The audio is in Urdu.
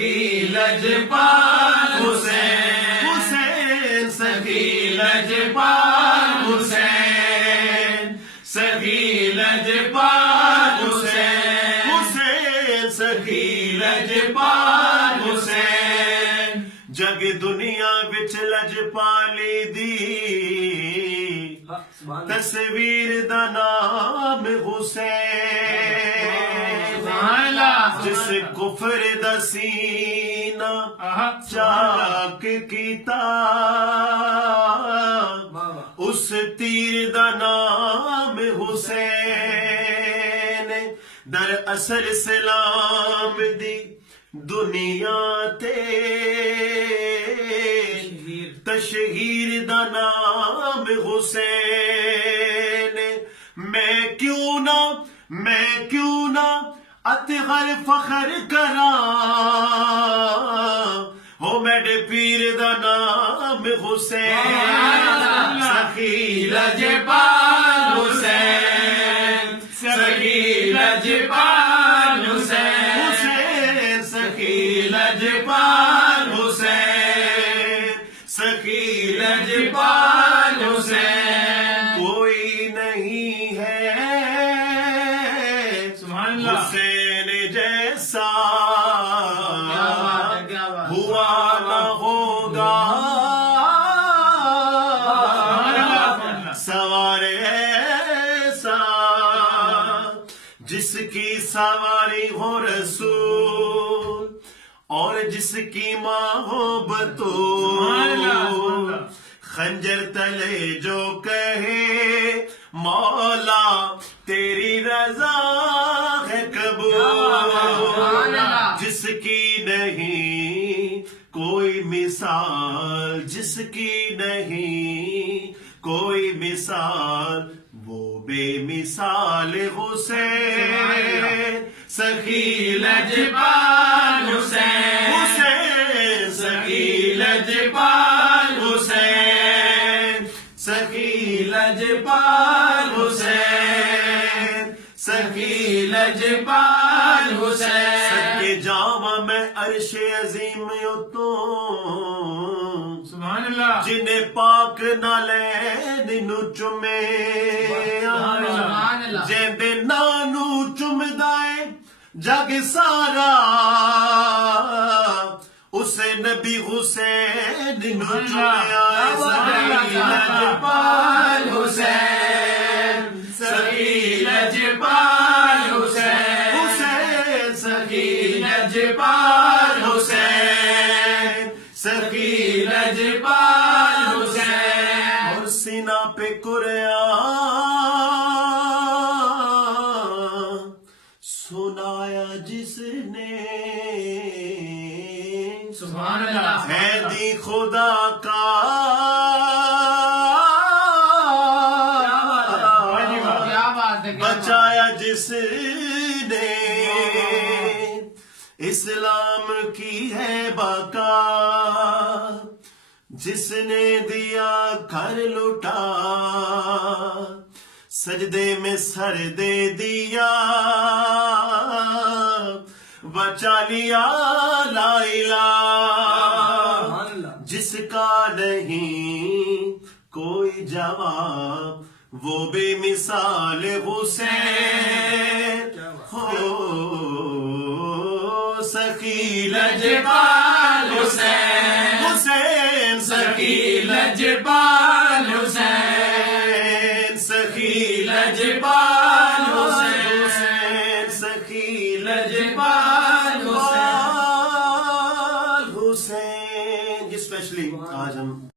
سخی لجپال حسین، حسین سخی لجپال حسین، سخی لجپال حسین، حسین سخی لجپال حسین، جگ دنیا وچ لجپالی دی تصویر دا نام حسین، جس کفر دا سینہ چاک کیتا اس تیر دا نام حسین، در اثر سلام دی دنیا تے تشہیر دا نام حسین، میں کیوں نہ اطہر فخر کراں، ہو میرے پیر دا نام حسین، سخی لجپال حسین، سخی لجپال حسین، حسین سخی لجپال حسین، سخی لجپال حسین، کوئی نہیں ہے حسین جیسا، ہوا نہ ہوگا سوار ایسا، جس کی سواری ہو رسول اور جس کی ماں ہو بطول، خنجر تلے جو کہے مولا تیری رضا ہے قبول، جس کی نہیں کوئی مثال، جس کی نہیں کوئی مثال، وہ بے مثال حسین، سخی لجپال حسین، حسین سخی لجپال حسین، سخی لجپال حسین، سخی لجپال حسین، سکے جاواں میں عرش عظیم اتوں، سبحان اللہ، جنہیں پاک نالین نو چمے، جیندے نانو چمدائے جگ سارا، اسے نبی حسین نو چمیا، سخی لجپال حسین، سخی لجپال حسین، حسین سخی لجپال حسین، سخی لجپال حسین، اور سینہ پہ قرآن سنایا جس نے، سبحان اللہ، ہے دی خدا کا بچایا جس نے، اسلام کی ہے بقا، جس نے دیا گھر لٹا، سجدے میں سر دے دیا، بچا لیا لا الہ، جس کا نہیں کوئی جواب، وہ بے مثال حسین، ہو سخی لجپال